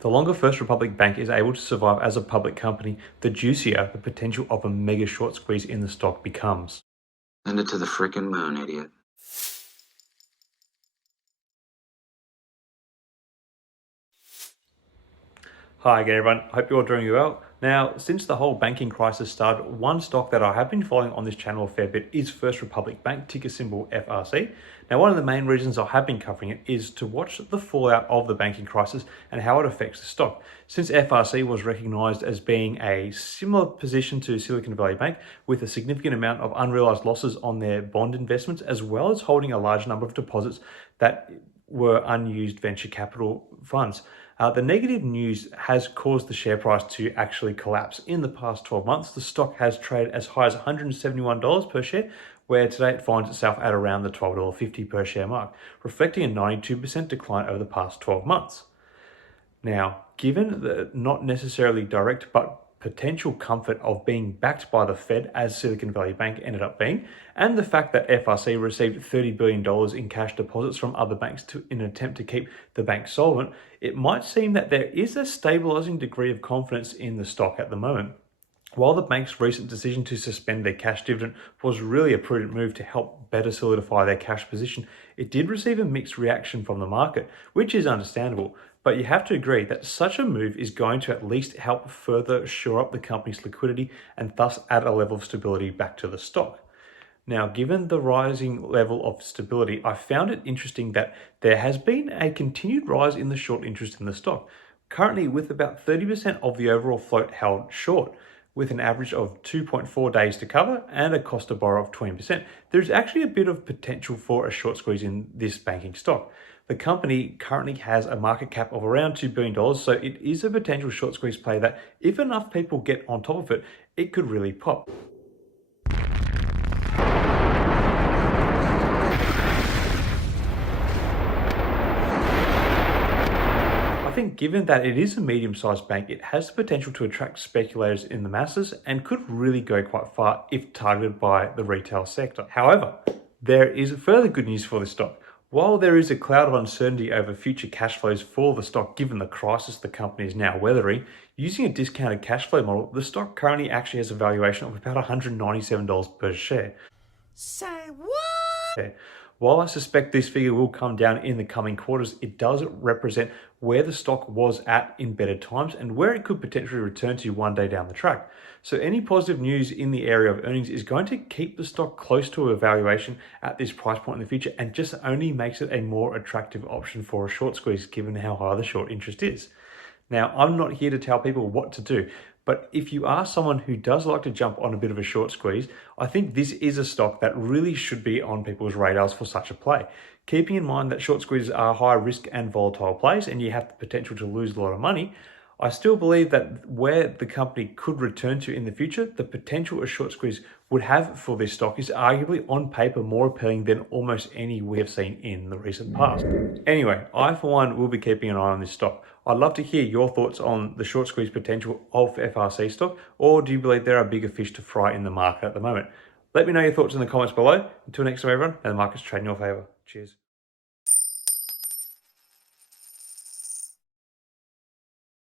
The longer First Republic Bank is able to survive as a public company, the juicier the potential of a mega short squeeze in the stock becomes. Send it to the frickin' moon, idiot. Hi again everyone, hope you're all doing well. Now, since the whole banking crisis started, one stock that I have been following on this channel a fair bit is First Republic Bank, ticker symbol FRC. Now, one of the main reasons I have been covering it is to watch the fallout of the banking crisis and how it affects the stock. Since FRC was recognized as being a similar position to Silicon Valley Bank with a significant amount of unrealized losses on their bond investments, as well as holding a large number of deposits that were unused venture capital funds. The negative news has caused the share price to actually collapse. In the past 12 months, the stock has traded as high as $171 per share, where today it finds itself at around the $12.50 per share mark, reflecting a 92% decline over the past 12 months. Now, given the not necessarily direct but potential comfort of being backed by the Fed, as Silicon Valley Bank ended up being, and the fact that FRC received $30 billion in cash deposits from other banks in an attempt to keep the bank solvent, it might seem that there is a stabilizing degree of confidence in the stock at the moment. While the bank's recent decision to suspend their cash dividend was really a prudent move to help better solidify their cash position, it did receive a mixed reaction from the market, which is understandable. But you have to agree that such a move is going to at least help further shore up the company's liquidity and thus add a level of stability back to the stock. Now, given the rising level of stability, I found it interesting that there has been a continued rise in the short interest in the stock, currently with about 30% of the overall float held short, with an average of 2.4 days to cover and a cost to borrow of 20%. There's actually a bit of potential for a short squeeze in this banking stock. The company currently has a market cap of around $2 billion, so it is a potential short squeeze play that if enough people get on top of it, it could really pop. I think given that it is a medium-sized bank, it has the potential to attract speculators in the masses and could really go quite far if targeted by the retail sector. However, there is further good news for the stock. While there is a cloud of uncertainty over future cash flows for the stock given the crisis the company is now weathering, using a discounted cash flow model, the stock currently actually has a valuation of about $197 per share. Say what? While I suspect this figure will come down in the coming quarters, it does represent where the stock was at in better times and where it could potentially return to one day down the track. So any positive news in the area of earnings is going to keep the stock close to a valuation at this price point in the future and just only makes it a more attractive option for a short squeeze given how high the short interest is. Now, I'm not here to tell people what to do, but if you are someone who does like to jump on a bit of a short squeeze, I think this is a stock that really should be on people's radars for such a play. Keeping in mind that short squeezes are high risk and volatile plays and you have the potential to lose a lot of money, I still believe that where the company could return to in the future, the potential a short squeeze would have for this stock is arguably on paper more appealing than almost any we have seen in the recent past. Anyway, I for one will be keeping an eye on this stock. I'd love to hear your thoughts on the short squeeze potential of FRC stock, or do you believe there are bigger fish to fry in the market at the moment? Let me know your thoughts in the comments below. Until next time everyone, and the market's trading in your favor. Cheers.